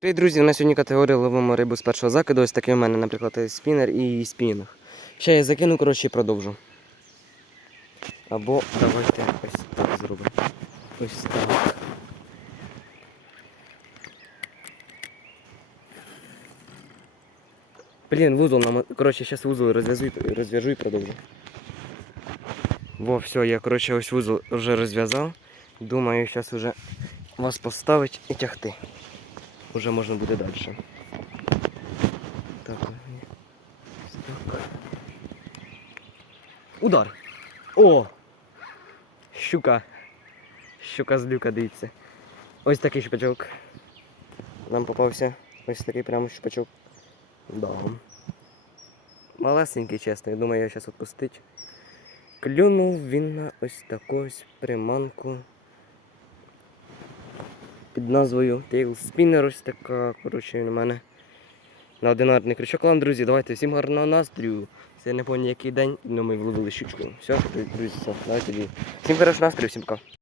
Привіт, друзі, на сьогодні категорія ловимо рибу з першого закиду. Ось такий у мене, наприклад, спінер і спінінг. Ще я закину, коротше, і продовжу. Або давайте ось так зробимо. Ось так. Блін, вузол нам... Коротше, зараз вузол розв'яжу і продовжу. Во, все, я коротше, ось вузол вже розв'язав. Думаю, зараз вже вас поставить і тягти вже можна буде далі. Так, так. Удар! О! Щука! Щука з люка, дивиться! Ось такий щупачок. Нам попався ось такий прямо щупачок. Да. Малесенький, чесно, я думаю, його зараз відпустить. Клюнув він на ось таку ось приманку під назвою Tail Spinner. Ось така коротше на мене. На одинарний крючок. Вам, друзі, давайте всім гарного настрою. Це не пам'ятаю який день, але ну, ми вловили щучку. Все, друзі, все. давайте. Всім хорошого настрою, всім пока.